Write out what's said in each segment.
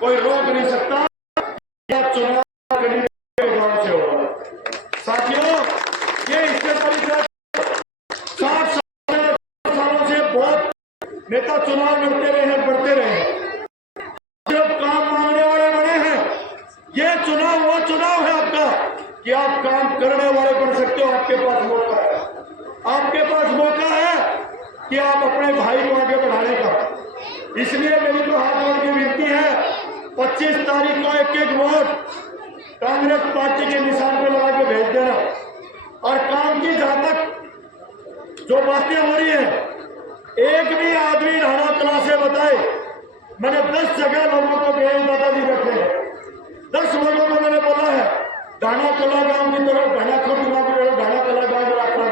कोई रोक नहीं सकता। चुनाव गांव से होगा। साथियों, ये इससे परिचय 60 सालों से बहुत नेता चुनाव लड़ते रहे हैं, बढ़ते रहे हैं, जब काम मांगने वाले बने हैं। ये चुनाव वो चुनाव है आपका कि आप काम करने वाले बन सकते हो। आपके पास मौका है, आपके पास मौका है कि आप अपने भाई को आगे बढ़ाने का। इसलिए मेरी तो हाथ जोड़ की विनती है, 25 तारीख को एक वोट कांग्रेस पार्टी के निशान पे लगा के भेज देना। और काम की जहां तक जो बातें हो रही है, एक भी आदमी ढाना कला से बताए। मैंने 10 जगह लोगों को भेज दादाजी रखे हैं, 10 लोगों को मैंने बोला है ढाना कला गांव की तरफ, ढाना खुद गांव की तरफ, ढाना कला गांव में रखना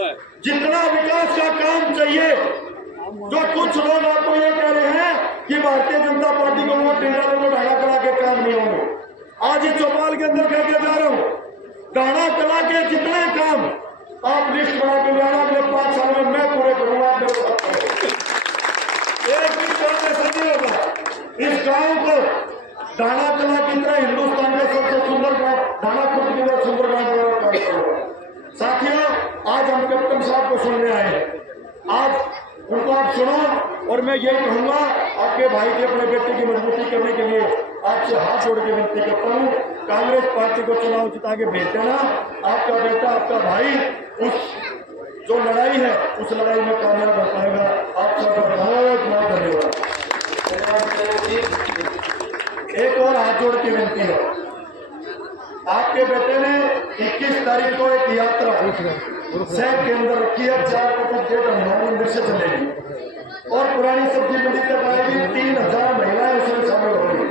है। जितना विकास का काम चाहिए, जो कुछ लोग आपको ये कह रहे हैं कि भारतीय जनता पार्टी को वोट देना तो ढाना कला के काम नहीं होंगे, आज इस चौपाल के अंदर कह के जा रहा हूं, ढाना कला के जितने काम आप लिस्ट बना के लाना, अगले 5 साल में मैं पूरे करूंगा। एक भी काम ऐसा नहीं होगा। इस गांव को ढाना कला की तरह हिंदुस्तान का सबसे सुंदर गांव, ढाना खुद की तरह सुंदर गांव बनाना। साथियों, आज हम कैप्टन साहब को सुनने आए, आज उनको आप सुनो। और मैं यही कहूंगा, आपके भाई के अपने बेटे की मजबूती करने के लिए आपसे हाथ जोड़ के विनती करता हूं, कांग्रेस पार्टी को चुनाव जिता के भेज देना। आपका बेटा, आपका भाई उस जो लड़ाई है, उस लड़ाई में कामयाब हो पाएगा। आप सबका बहुत बहुत धन्यवाद। एक और हाथ जोड़ की विनती है, आपके बेटे ने 21 तारीख को एक यात्रा शहर के अंदर रखी है। 4 बजे गेट हनुमान मंदिर से चलेगी और पुरानी सब्जी मंडी तक आएगी। 3000 महिलाएं उसमें शामिल होंगी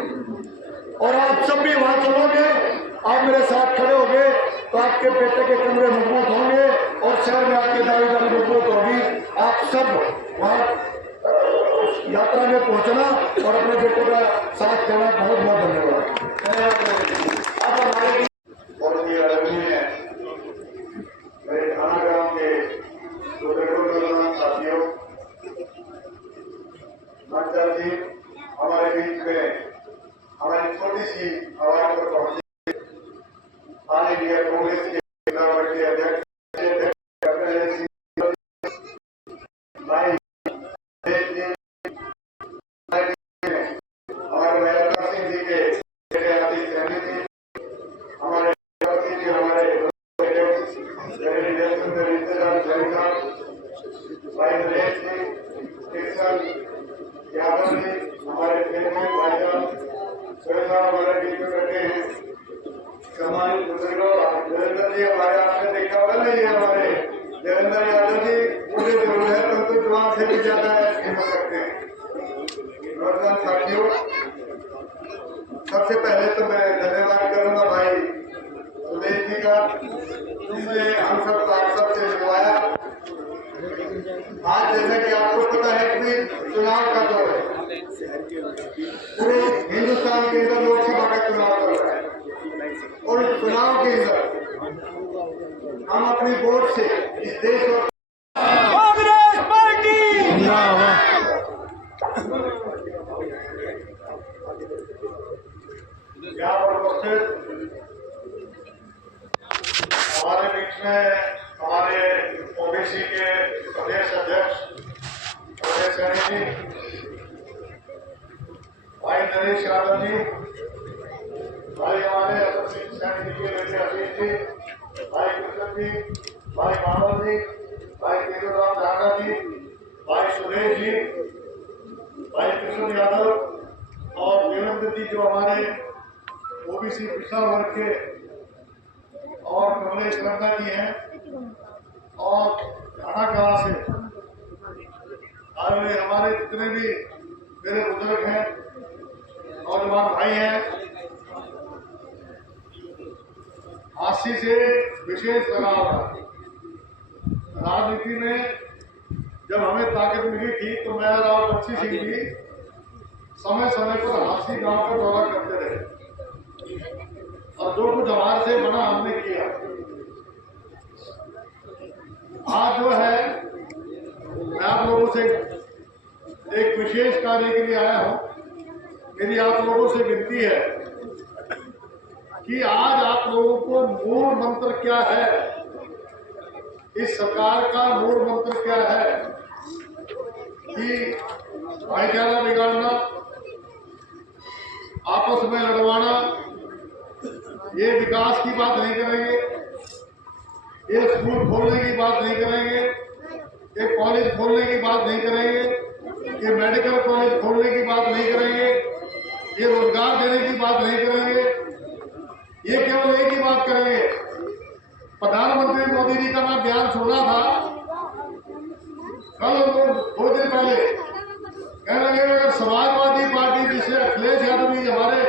और आप सब भी वहां चलोगे। आप मेरे साथ खड़े होंगे तो आपके बेटे के कमरे मजबूत होंगे और शहर में आपकी दावेदारी मजबूत होगी। आप सब वहां यात्रा में पहुंचना और अपने बेटे का साथ देना। बहुत बहुत धन्यवाद। अब हमारे मेरे थाना गांव के साथियों, मंचल जी हमारे बीच में हमारी छोटी सी आवाज पर पहुंचे। ऑल इंडिया कांग्रेस के अध्यक्ष हमारे बुजुर्गों देवेंद्र जी, हमारे आपने देखा होगा ना, ये हमारे देवेंद्र यादव जी पूरे जरूर है, परंतु जवान से भी ज्यादा हो सकते हैं। नौजवान साथियों, सबसे पहले तो मैं धन्यवाद करूंगा भाई सुदेश जी का, जिसने हम सब आप सबसे मिलवाया। आज जैसा कि आपको पता है कि चुनाव का दौर है, पूरे हिंदुस्तान के अंदर लोकसभा का चुनाव चल रहा है और इस चुनाव के अंदर हम अपनी वोट से इस देश और कांग्रेस पार्टी यहाँ पर उपस्थित हमारे बीच में हमारे ओबीसी के प्रदेश अध्यक्ष सैनी जी, भाई नरेश यादव जी, भाई हमारे सैनी जी के बेटे अजीत जी, भाई कृष्ण जी, भाई मावल जी, भाई केशवराम झागा जी, भाई सुरेश जी, भाई कृष्ण यादव और देवेंद्र जी जो हमारे ओबीसी पिछड़ा वर्ग के, और कमलेश रंगा जी हैं, और ढाना कला से आए हुए हमारे जितने भी मेरे बुजुर्ग हैं, नौजवान भाई हैं। हास्य से विशेष लगाव है। राजनीति में जब हमें ताकत मिली थी तो मैं राव बच्ची सिंह जी समय समय पर हास्य गांव का दौरा करते रहे और जो कुछ हमारे से बना हमने किया। आज जो है मैं आप लोगों से एक विशेष कार्य के लिए आया हूं मेरी आप लोगों से विनती है कि आज आप लोगों को मूल मंत्र क्या है, इस सरकार का मूल मंत्र क्या है कि भाईचारा बिगाड़ना, आपस में लड़वाना, ये विकास की बात नहीं करेंगे, ये स्कूल खोलने की बात नहीं करेंगे, ये कॉलेज खोलने की बात नहीं करेंगे, ये मेडिकल कॉलेज खोलने की बात नहीं करेंगे, ये रोजगार देने की बात नहीं करेंगे, ये केवल एक ही बात करेंगे। प्रधानमंत्री मोदी जी का मैं बयान सुन रहा था कल 2 दिन पहले, कहने लगे अगर समाजवादी पार्टी जिसे अखिलेश यादव जी हमारे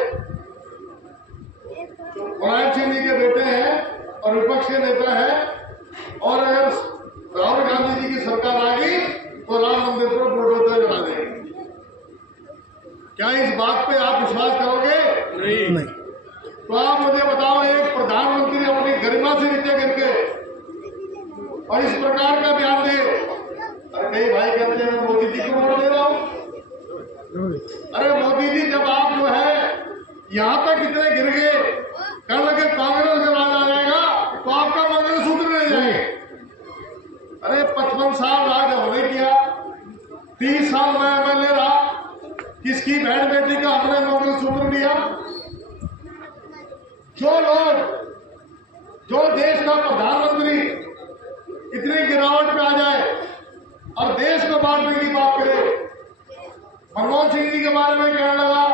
मुलायम सिंह जी के बेटे हैं और विपक्ष के नेता हैं, और अगर राहुल गांधी जी की सरकार आ गई तो राम मंदिर पर बुलडोजर चला देंगे। क्या इस बात पे आप विश्वास करोगे? नहीं। तो आप मुझे बताओ, एक प्रधानमंत्री अपनी गरिमा से नीचे गिर के और इस प्रकार का बयान दे। अरे कई भाई कहते हैं मैं मोदी जी को वोट दे रहा हूं। अरे मोदी जी, जब आप जो है यहां तक इतने गिर गए, कल लगे कांग्रेस जब राज आ जाएगा तो आपका मंगलसूत्र ले जाएंगे। अरे 55 साल राज हमने किया, 30 साल मैं एमएलए रहा, किसकी बहन बेटी का हमने मंगलसूत्र दिया? जो लोग, जो देश का प्रधानमंत्री इतनी गिरावट पे आ जाए और देश को बांटने की बात करे, मनमोहन सिंह जी के बारे में कहने लगा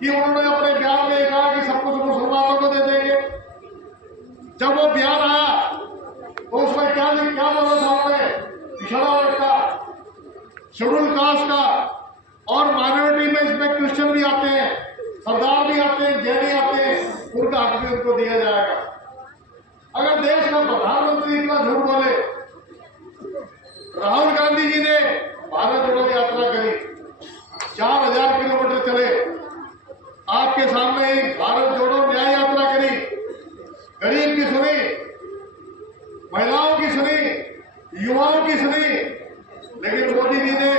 कि उन्होंने अपने बयान में कहा कि सब कुछ मुसलमानों को दे देंगे। जब वो बयान आया तो उसमें क्या बोला था उन्होंने? पिछड़ा वर्ग का, शेड्यूल कास्ट का और माइनॉरिटी में इसमें क्रिश्चियन भी आते हैं, सरदार भी आते हैं, जैनी आते हैं, उनका हक भी उनको दिया जाएगा। अगर देश का प्रधानमंत्री इतना झूठ बोले, राहुल गांधी जी ने भारत जोड़ो यात्रा करी, 4000 किलोमीटर चले, आपके सामने एक भारत जोड़ो न्याय यात्रा करी, गरीब की सुनी, महिलाओं की सुनी, युवाओं की सुनी, लेकिन मोदी जी ने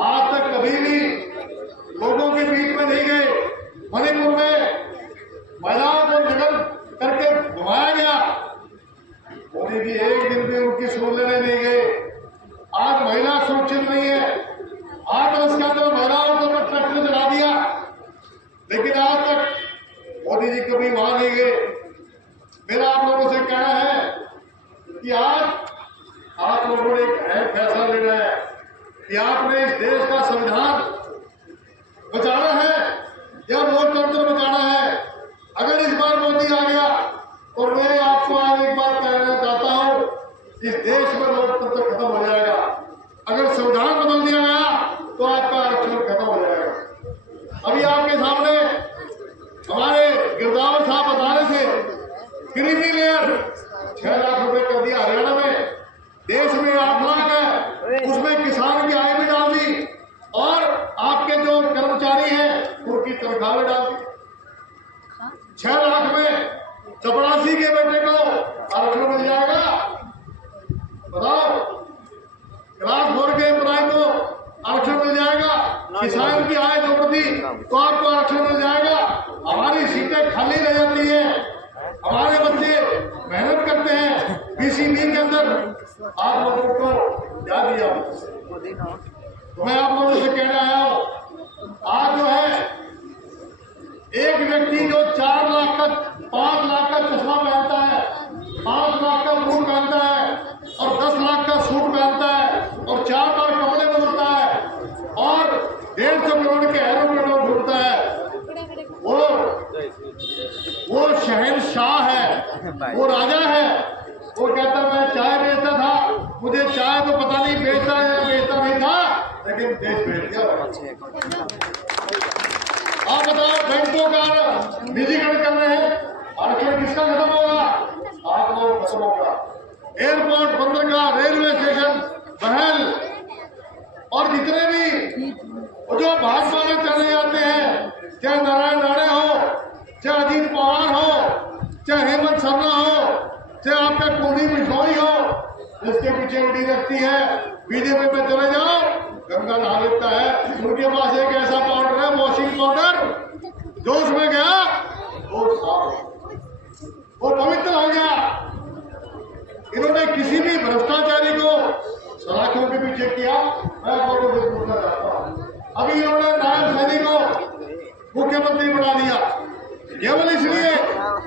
आज तक कभी भी लोगों के बीच में नहीं गए। मणिपुर में महिलाओं को नगर करके घुमाया गया, मोदी जी एक दिन भी उनकी सुन लेने नहीं गए। आज महिला सुरक्षित नहीं है, 8 वर्ष के अंदर महिलाओं को ट्रक में चढ़ा दिया, लेकिन आज तक मोदी जी कभी वहां नहीं गए। मेरा आप लोगों से कहना है कि आज आप लोगों ने एक अहम फैसला लेना है कि आपने इस देश का संविधान बचाना है या लोकतंत्र बचाना है। अगर इस बार मोदी आ गया तो मैं आपको आज एक बात कहना चाहता हूं, इस देश में लोकतंत्र खत्म हो जाएगा। अगर संविधान बदल दिया गया तो आपका आरक्षण खत्म हो जाएगा। अभी आपके सामने हमारे गिरदावर साहब बता रहे थे, क्रीमी लेयर 6 लाख रुपए कर दिया हरियाणा में, देश में 8 लाख है, उसमें किसान की आय भी डाल दी और आपके जो कर्मचारी हैं उनकी तनख्वाह भी डाल दी। 6 लाख में चपरासी के बेटे को आरक्षण मिल जाएगा। बताओ, क्लास 4 के एम्प्लॉय को आरक्षण मिल जाएगा, किसान की आय जोड़ दी तो आपको आरक्षण मिल जाएगा। हमारी सीटें खाली रह जाती है, हमारे बच्चे मेहनत करते हैं बीसीबी के अंदर, आप लोगों को क्या दिया? तो मैं आप लोगों से कहना आया हूं, आज जो है एक व्यक्ति जो 4 लाख का 5 लाख का चश्मा पहनता है, 5 लाख का बूट पहनता है और 10 लाख का सूट पहनता है और 4 बार कपड़े बदलता है और 150 करोड़ के एरोप्लेन में घूमता है, वो शहंशाह है, वो राजा है। वो कहता मैं चाय बेचता था, मुझे चाय तो पता नहीं बेचता है या बेचता नहीं था, लेकिन देश बेच दिया। आप बताओ, बैंकों का निजीकरण कर रहे हैं, आरक्षण किसका खत्म होगा? आप लोग खत्म होगा। एयरपोर्ट, बंदरगाह, रेलवे स्टेशन बहल और जितने भी जो भाजपा में चले जाते हैं, चाहे नारायण राणे हो, चाहे अजीत पवार हो, चाहे हेमंत शर्मा हो, चाहे आपका कोनी बिश्नोई हो, जिसके पीछे उड़ी रखती है बीजेपी में चले जाओ, गंगा नहा लेता है। उनके पास एक ऐसा पाउडर है, वॉशिंग जोश में गया वो पवित्र हो गया। इन्होंने किसी भी भ्रष्टाचारी को सलाखों के पीछे किया। मैं आपको पूछना चाहता हूँ, अभी इन्होंने नायब सैनी को मुख्यमंत्री बना दिया केवल इसलिए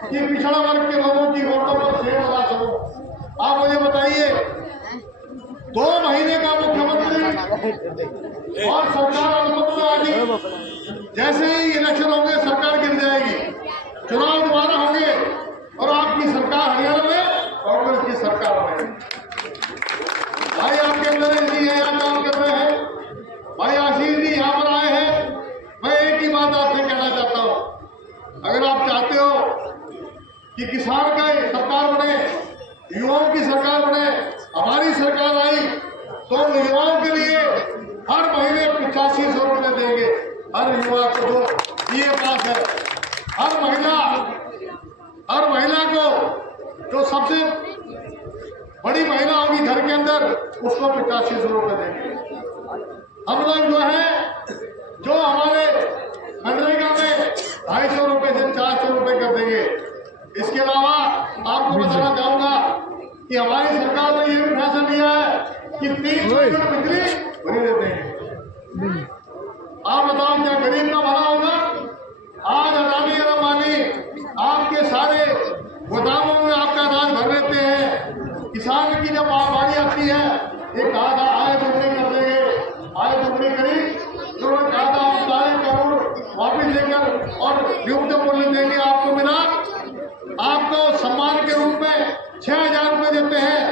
कि पिछड़ा वर्ग के लोगों की वोटों पर शेर लगा सको। आप मुझे बताइए, 2 महीने का मुख्यमंत्री और सरकार अनुमति आ गई, जैसे ही इलेक्शन होंगे सरकार गिर जाएगी, चुनाव दोबारा होंगे और आपकी सरकार हरियाणा में कांग्रेस की सरकार में। भाई आपके अंदर जी है, यहाँ काम कर रहे हैं, भाई आशीष जी यहाँ पर आए हैं। मैं एक ही बात आपसे कहना चाहता हूँ, अगर आप चाहते हो कि किसान का सरकार बने, युवाओं की सरकार बने, हमारी सरकार आई तो युवाओं के लिए हर महीने 8500 रुपये देंगे। हर युवा को जो बीए पास है, हर महिला को जो सबसे बड़ी महिला होगी घर के अंदर उसको 8500 रुपये देंगे। हम लोग जो हमारे मनरेगा में 250 रुपये से 400 रुपये कर देंगे। इसके अलावा आपको बताना चाहूंगा कि हमारी सरकार ने ये भी फैसला लिया है कि 3 यूनिट बिजली फ्री देते हैं। आप बताओ क्या गरीब का भला होगा? आज अदानी और अंबानी आपके सारे गोदामों में आपका अनाज भर लेते हैं। किसान की जब बाढ़ आती है, ये कहा था आय दोगुनी कर देंगे, आय दोगुनी करी, उन्होंने कहा था हम 4 करोड़ वापिस लेकर और न्यूनतम मूल्य देंगे। आपको मिला, आपको सम्मान के रूप में 6000 रुपये देते हैं।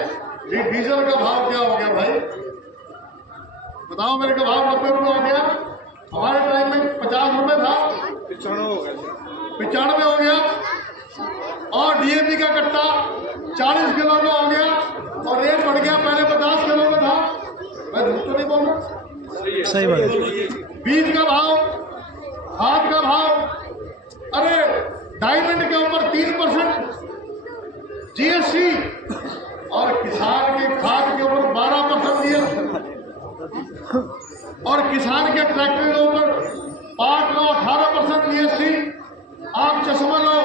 ये डीजल का भाव क्या हो गया भाई? बताओ, मेरे का भाव 90 रुपये हो गया। हमारे टाइम में 50 रुपये था, 95 हो गया। और डीएपी का कट्टा 40 किलो का हो गया और रेट बढ़ गया, पहले 50 किलो में था। मैं झूठ तो नहीं बोल रहा, सही बात है। बीज का भाव, खाद का भाव, अरे डायमंड के ऊपर 3% जीएसटी और किसान के खाद के ऊपर 12% जीएसटी और किसान के ट्रैक्टर के ऊपर 18% जीएसटी। आप चश्मा लो,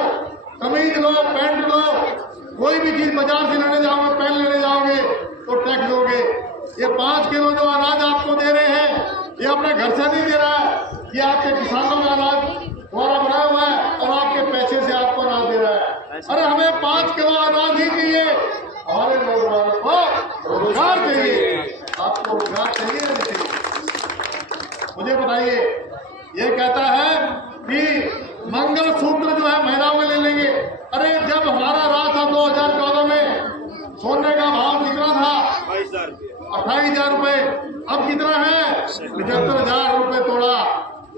कमीज लो, पैंट लो, कोई भी चीज बाजार से लेने जाओगे, पेन लेने जाओगे तो टैक्स दोगे। ये 5 किलो जो अनाज आपको दे रहे हैं, ये अपने घर से नहीं दे रहा है, ये आपके किसानों का अनाज द्वारा बनाया हुआ है और आपके पैसे से आपको अनाज दे रहा है। अरे हमें 5 किलो अनाज ही चाहिए, हमारे नौजवानों को रोजगार चाहिए। आपको रोजगार चाहिए या नहीं चाहिए? मुझे बताइए। ये कहता है कि मंगलसूत्र जो है महिलाओं में ले लेंगे। अरे जब हमारा राज था 2014 में, सोने का भाव कितना था? 28,000 रुपये। अब कितना है? 75,000 रुपये तोड़ा।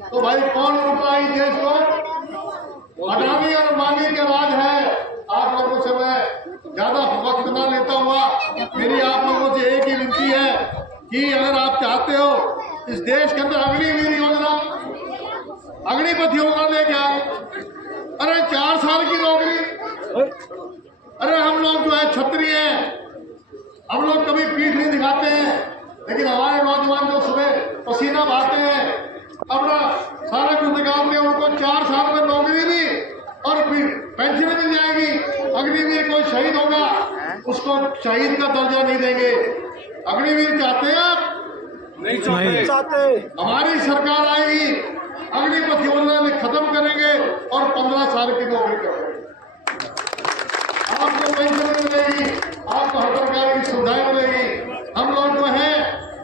तो भाई कौन लूटा इस देश को? अडानी और अंबानी के राज है। आप लोगों से मैं ज्यादा वक्त न लेता हुआ मेरी आप लोगों से एक ही विनती है कि अगर आप चाहते हो इस देश के अंदर अग्निवीर योजना, अग्निपथ योजना लेके आए। अरे 4 साल की नौकरी। अरे हम लोग जो है क्षत्रिय हैं, हम लोग कभी पीठ नहीं दिखाते हैं, लेकिन हमारे नौजवान जो सुबह पसीना बहाते हैं, अपना सारा कुछ निकालते हैं, उनको 4 साल में नौकरी भी और पेंशन मिल जाएगी। अग्निवीर कोई शहीद होगा उसको शहीद का दर्जा नहीं देंगे। अग्निवीर चाहते हैं आप? नहीं चाहते। हमारी सरकार आएगी, अग्निपथ योजना में खत्म करेंगे और 15 साल की नौकरी करेंगे। आपको पेंशन मिलेगी, आपको हर प्रकार की सुविधाएं मिलेगी। हम लोग जो है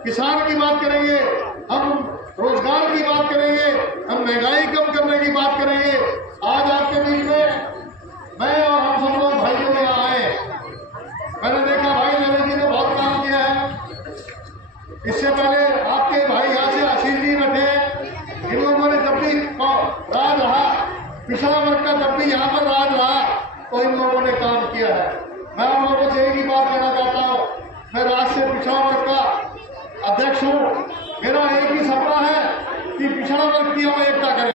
किसान की बात करेंगे, हम रोजगार की बात करेंगे, हम महंगाई कम करने की बात करेंगे। आज आपके बीच में मैं और हम सब लोग भाइयों में आए। मैंने देखा भाई नरेंद्र जी ने बहुत काम किया है। इससे पहले आपके भाई यहाँ से आशीष जी बैठे, इन लोगों ने जब भी राज रहा, पिछड़ा वर्ग का जब भी यहाँ पर राज रहा तो इन लोगों ने काम किया है। मैं उन लोगों से एक ही बात कहना चाहता हूँ, मैं राज से पिछड़ा वर्ग का अध्यक्ष हूँ। मेरा एक ही सपना है कि पिछड़ा वर्ग की हम एकता करें।